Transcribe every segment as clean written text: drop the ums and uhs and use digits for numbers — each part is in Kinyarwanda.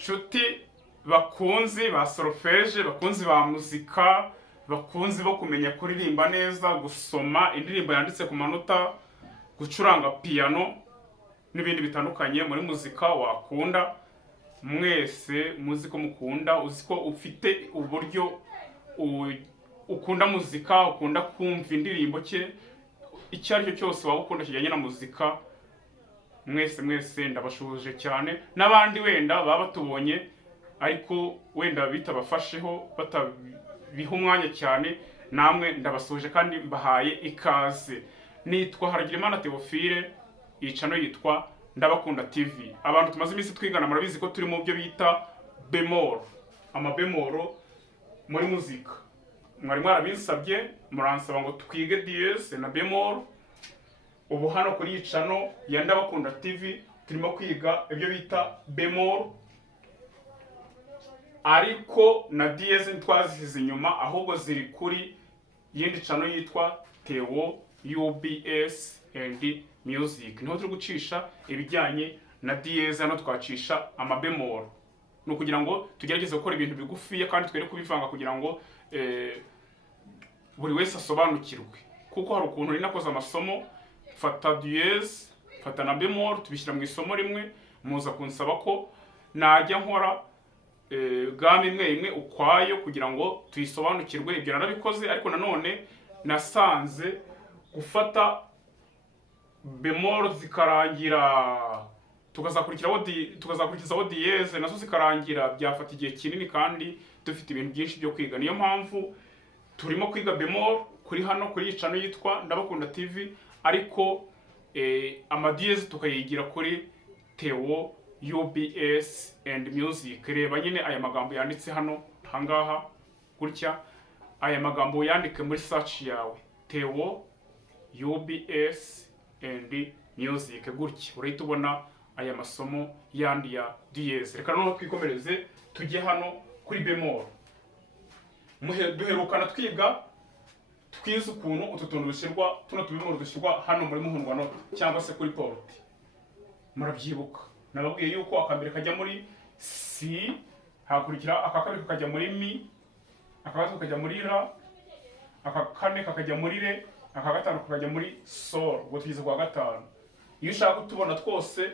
nshuti bakunzi ba solfège, bakunzi ba muzika, bakunzi bo kumenya kuririmba neza, gusoma indirimbo yanditse ku manota, gucuranga piano n'ibindi bitandukanye muri muzika wakunda, mwese muzi ko mukunda, uzi ko ufite uburyo ukunda muzika, ukunda kumva indirimbo cye, icyo ari cyo cyose waba ukunda kijyanye na muzika, mwese ndabashuje cyane. N'abandi wenda baba batubonye ariko wenda bitabafasheho batabiha umwanya cyane, namwe ndabasuje kandi mbahaye ikaze. Nitwa Haragirimana Theophile, icano yitwa Ndabakunda TV. Abantu tumaze iminsi twigana murabizi ko turi mu byo bita bemol, amabemoro muri muzika. Mwari mwarabinsabye muransaba ngo twige dièse na bemol. Ubu hano kuri icano ya Ndabakunda TV turimo kwiga ibyo bita bemol, ariko na dièse ntitwazisize inyuma, ahubwo ziri kuri yindi cano yitwa Theo UBS and Music. Niho turi gucisha ibijyanye na dièse, hano twacisha amabemol. No kugira ngo tugerageze gukora ibintu bigufiya kandi twere kubivanga kugira ngo buri wese asobanukirwe, kuko hari ukuntu ari nakoze amasomo fata dièse fata na bemol tubishyira mu isomo rimwe, muza kunsaba ko najya nkora gamme imwe ukwayo kugira ngo tuyisobanukirwe. Ibyo narabikoze, ariko nanone nasanze gufata bemol zikarangira tukazakurikizaho dièse nazo zikarangira byafata igihe kinini kandi dufite ibintu byinshi byo kwiga. Niyo mpamvu turimo kwiga bemol kuri hano kuri icano yitwa Ndabakunda TV, ariko amadièse tukayigira kuri Theo UBS and Music. Reba nyine aya magambo yanditse hano hangaha gutya, aya magambo yandike muri search yawe, Theo UBS and Music, gutya urahita ubona aya masomo yandi ya dièse. Reka noneho twikomereze tujye hano kuri bemol. Duherukana twize ukuntu utu tuntu dushyirwa, tuno tubemol dushyirwa hano muri muhundwa note cyangwa se kuri porte. Murabyibuka nababwiye yuko akambere kajya muri C, hakurikira akakabiri kakajya muri mi, akagatatu kakajya muri ra, akakane kakajya muri re, akagatanu kakajya muri sol. Ubwo tugeze kwa gatanu. Iyo ushaka kutubona twose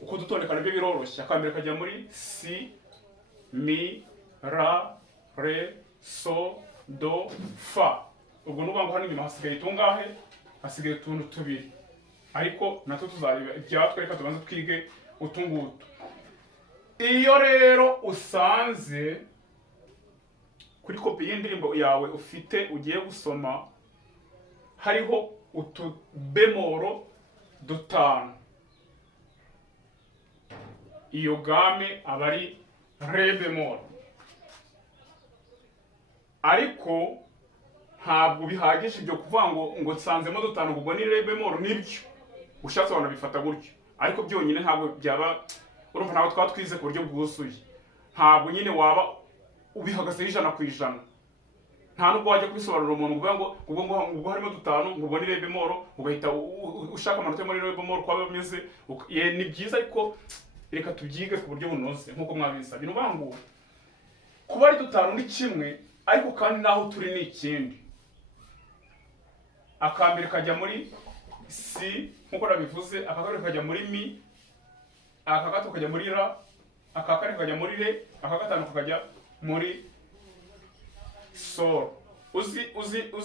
uko dutondekana byo biroroshye. Akambere kajya muri C, mi, ra, re, so, do, fa. Ubwo nuvuga ngo hano inyuma hasigaye tungahe? Hasigaye utuntu tubiri, ariko natwo tuzareba ibyatwe. Reka tubanze twige utungutu. Iyo rero usanze kuri kopi y'indirimbo yawe ufite ugiye gusoma hariho utu bemoro dutanu, iyo gamme aba ari re bemol. Ariko ntabwo bihagije ibyo kuvuga ngo nsanzemo dutanu ubwo ni re bemol. Nibyo ushatse wanabifata gutyo, ariko byonyine ntabwo byaba, urumva ntabwo twatwize ku buryo bwuzuye. Ntabwo nyine waba ubihagazeho 100%. Nta nubwo wajya kubisobanurira umuntu uvuga ngo ubwo harimo dutanu ngo ni re bemol ugahita ushaka amanota muri re bemol kwa bameze. Ni byiza, ariko reka tubyige ku buryo bunoze nkuko mwabisabye. Ni uvuga ngo kuba ari dutanu ni kimwe, ariko kandi naho turi ni ikindi. Akambere kajya muri C nkuko nabivuze, akakabiri kajya muri mi, akagatu kajya muri ra, akakane kajya muri re, akagatanu kajya muri sol. Uzi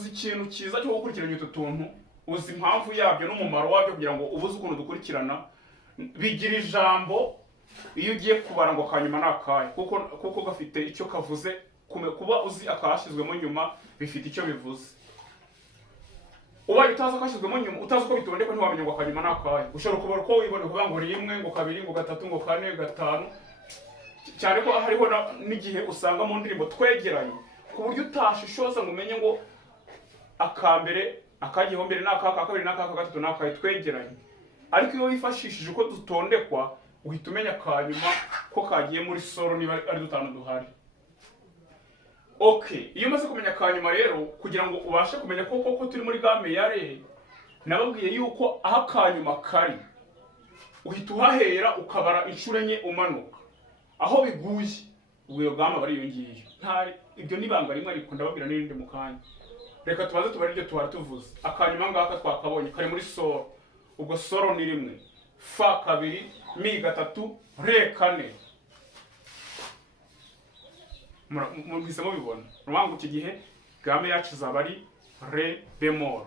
ikintu cyiza cyo gukurikirana utu tuntu, uzi impamvu yabyo n'umumaro wabyo kugira ngo ubuze ukuntu dukurikirana. Bigira ijambo iyo ugiye kubara ngo akanyuma nakaye, kuko gafite icyo kavuze. Kuba uzi akashyizwemo nyuma bifite icyo bivuze. Ubaye utazi akashyizwemo nyuma, utazi uko bitondeka, ntiwamenya ngo akanyuma nakaye. Ushobora kubara uko wibone kuvuga ngo rimwe, ngo kabiri, ngo gatatu, ngo kane, gatanu. Cyane ko hariho n'igihe usanga mu ndirimbo twegeranye ku buryo utashishoza ngo umenye ngo akambere akagiye mbere n'aka kabiri n'aka gatatu n'aka twegeranye. Ariko iyo wifashishije uko dutondekwa uhita umenya akanyuma ko kagiye muri solo niba ari dutanu duhari. Okay, iyo umaze kumenya akanyuma rero, kugira ngo ubashe kumenya koko turi muri gamme ya re, nababwiye yuko aho akanyuma kari uhita uhahera ukabara inshuro enye umanuka. aho biguye ubwo iyo gamme aba ari iyo ngiyo. Ibyo n'ibanga rimwe ariko ndababwira n'irindi mu kanya. Reka tubaze tubare iryo twari tuvuze. Akanyuma ngaka twakabonye kari muri sol. Ubwo sol ni rimwe, fa kabiri, mi gatatu, re kane. Mwese mubibona. Rumango iki gihe gamme yacu izaba ari re bemol.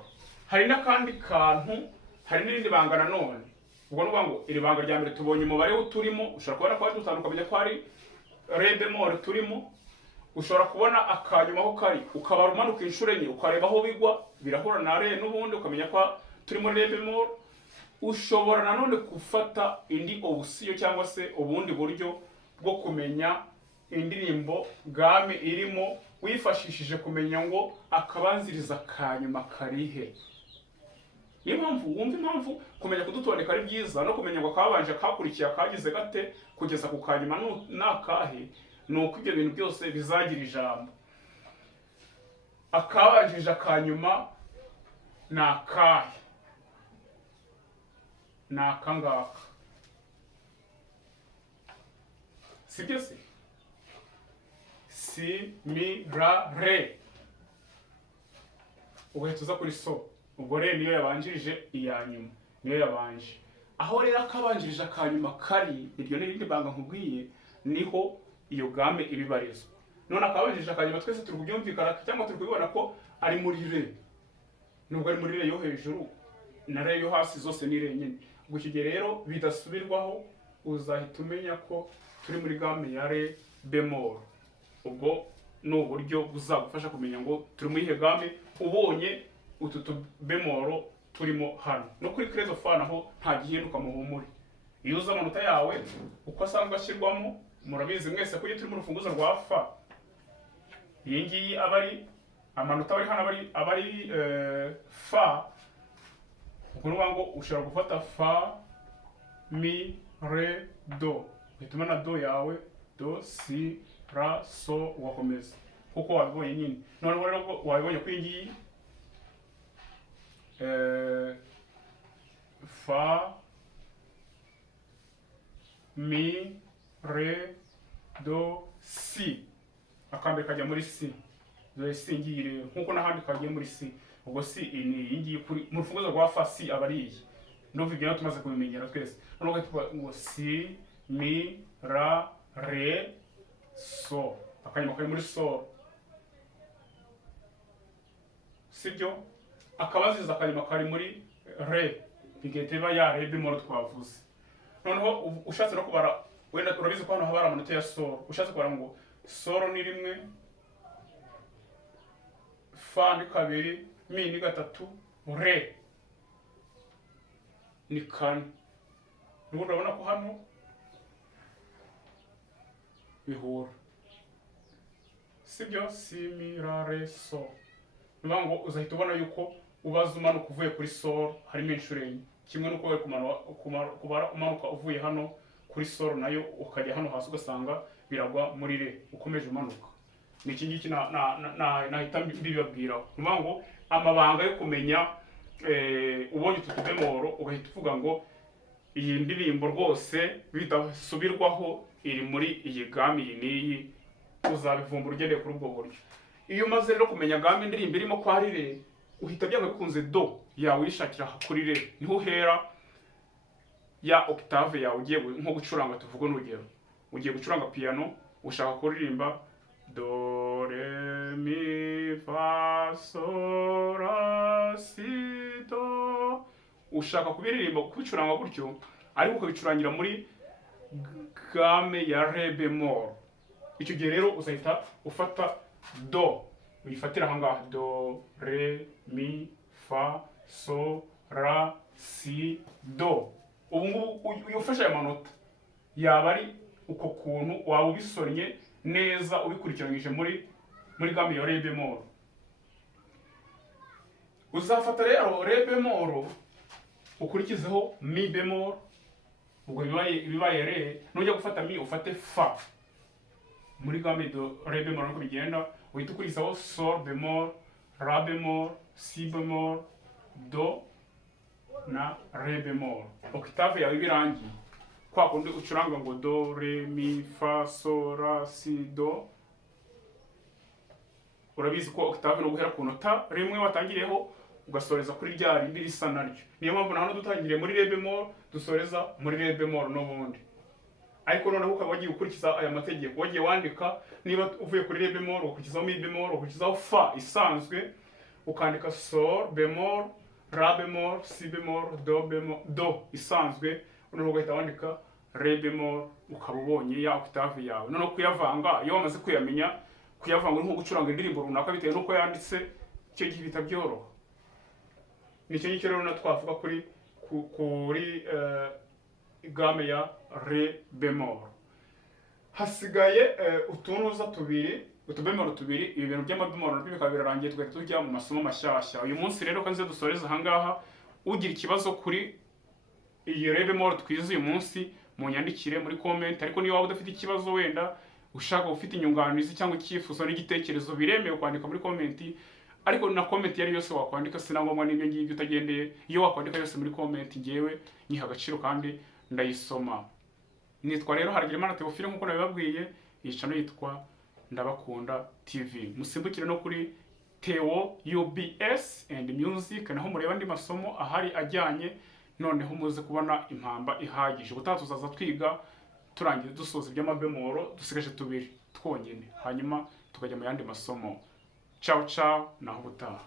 Hari n'akandi kantu, hari n'irindi banga nanone. Ubwo nuvuga ngo iri banga rya mbere tubonye umubare uturimo, ushobora kubona ko dutandukanye ko ari re bemol turimo. Ushobora kubona akanyuma aho kari ukabara umanuka inshuro enye ukareba aho bigwa birahura na re n'ubundi ukamenya ko turi muri re bemol. Ushobora nanone gufata indi option cyangwa se ubundi buryo bwo kumenya indirimbo gamme irimo wifashishije kumenya ngo akabanziriza kanyuma karihe. Niyo mpamvu wumva impamvu kumenya kudutondeka ari byiza no kumenya ngo kabanje kakurikiye akagize gate kugeza ku kanyuma nakahe. Nuko ibyo bintu byose bizagira ijambo. Akabanjije akanyuma nakahe, nakangaka, sibyo se? Si, mi, ra, re. Ugahita uza kuri so. Ubwo re niyo yabanjirije iya nyuma, niyo yabanje. Aho rero akabanjirije akanyuma kari, iryo n'irindi banga nkubwiye, niho iyo gamme ibibarizwa. None akabanjirije akanyuma twese turi kubyumvikana cyangwa turi kubibona ko ari muri re. Nubwo ari muri re yo hejuru na re yo hasi zose ni re nyine. Ubwo iki gihe rero bidasubirwaho uzahita umenya ko turi muri gamme ya re bemol. Ubwo ni uburyo buzagufasha kumenya ngo turi muri ihe gamme ubonye utu bemol turimo hano. No kuri credo fa naho nta gihinduka mu humure. Iyo uza amanota yawe uko asanzwe ashyirwamo, murabizi mwese ko iyo turi mu rufunguzo rwa fa, iyi ngiyi aba ari amanota bari hano aba ari fa. Ubwo nuvuga ngo ushobora gufata fa, mi, re, do. Uhitamo na do yawe, do, si, ra, so, ugakomeza kuko wabibonye nyine. Noneho rero wabibonye ko iyi ngiyi fa, mi, re, do, si. Akambere kajya muri si. Dore si ngiyi rero nkuko n'ahandi kagiye muri si. Ubwo si ni iyi ngiyi kuri mu rufunguzo rwa fa si aba ari iyi. Ndumva ibyo tumaze kubimenyera twese. Noneho ngo si, mi, ra, re, so. Akanyuma kari muri so. Sibyo? Akabanziriza akanyuma kari muri re. Bigahita biba ya re bemol twavuze. Noneho ushatse no kubara, wenda urabizi ko hano habara amanota ya sol. Ushatse kubara ngo sol ni rimwe, fa ni kabiri, mi ni gatatu, re ni kane. Nuko urabona ko hano bihura. Sibyo? Si, mi, ra, re, so. Nuvuga ngo uzahita ubona yuko ubaza umanuka uvuye kuri sol harimo inshuro enye. Kimwe nuko kubara umanuka uvuye hano kuri sol nayo ukajya hano hasi ugasanga biragwa muri re ukomeje umanuka. Ni iki ngiki nahita mbibabwiraho. Nuvuga ngo amabanga yo kumenya ubonye utu bemol ugahita uvuga ngo iyi ndirimbo rwose bidasubirwaho iri muri iyi gamme iyi n'iyi, uzabivumbura ugendeye kuri ubwo buryo. Iyo umaze rero kumenya gamme indirimbo irimo ko ari re, uhita byanga bikunze do yawe uyishakira kuri re. Niho uhera ya octave yawe ugiye nko gucuranga. Tuvuge n'urugero, ugiye gucuranga piano, ushaka kuririmba do, re, mi, fa, sol, la, si, do. Ushaka kubicuranga gutyo, ariko ukabicurangira muri gamme ya re bemol. Icyo gihe rero uzahita ufata do, uyifatira aha ngaha, do, re, mi, fa, so, la, si, do. Ubu ngubu ufashe aya manota yaba ari uko kuntu waba ubisonnye neza ubikurikiranyije muri gamme ya re bemol. Uzafata rero re bemol ukurikizeho mi bemol, ubwo bibaye re. Nujya gufata mi ufate fa. Muri gamme do re bemol nuko bigenda. Uhita ukurikizaho sol bemol, la bemol, si bemol, do na re bemol. Octave yawe birangiye kwa kundi ucuranga ngo do re mi fa so la si do, urabizi ko octave no guhera ku nota rimwe watangiriyeho ugasoreza kuri rya rindi risa naryo. Niyo mpamvu na hano dutangiriye muri re bemol dusoreza muri re bemol n'ubundi. Ariko noneho ukaba wagiye gukurikiza aya mategeko, wagiye wandika niba uvuye kuri re bemol ukurikizaho mi bemol, ukurikizaho fa isanzwe, ukandika sol bemol, la bemol, si bemol, do bemol, do isanzwe, noneho ugahita wandika re bemol, ukaba ubonye ya octave yawe. Noneho kuyavanga, iyo wamaze kuyamenya, kuyavanga nko gucuranga indirimbo runaka bitewe nuko yanditse, icyo gihe bita byoroha. Nicyo ngicyo rero twavuga kuri game ya re bemol. Hasigaye utunuza tubiri, utubemol tubiri, ibi bintu by'amabemol nabyo bikaba birarangiye, tugahita tujya mu masomo mashyashya. Uyu munsi rero kanze dusoreza ahangaha. Ugira ikibazo kuri iyi re bemol twize uyu munsi, munyandikire muri comment. Ariko niba waba udafite ikibazo, wenda ushaka ufite inyunganizi cyangwa icyifuzo n'igitekerezo, biremewe kwandika muri comment. Ariko na comment yari yose wakwandika, sinangomwa n'ibyo ngibyo utagendeye. Iyo wakwandika yose muri comment, ngewe nyiha agaciro kandi ndayisoma. Nitwa rero Haragirimana Theophile nkuko nabibabwiye, iyi channel yitwa Ndabakunda TV. Musimbukire no kuri Theo UBS and Music, naho mureba andi masomo ahari ajyanye, noneho muze kubona impamba ihagije. Ubutaha tuzaza twiga turangiye dusoza iby'amabemoro, dusigaje tubiri twonyine, hanyuma tukajya mu yandi masomo. Ciao ciao, naho ubutaha.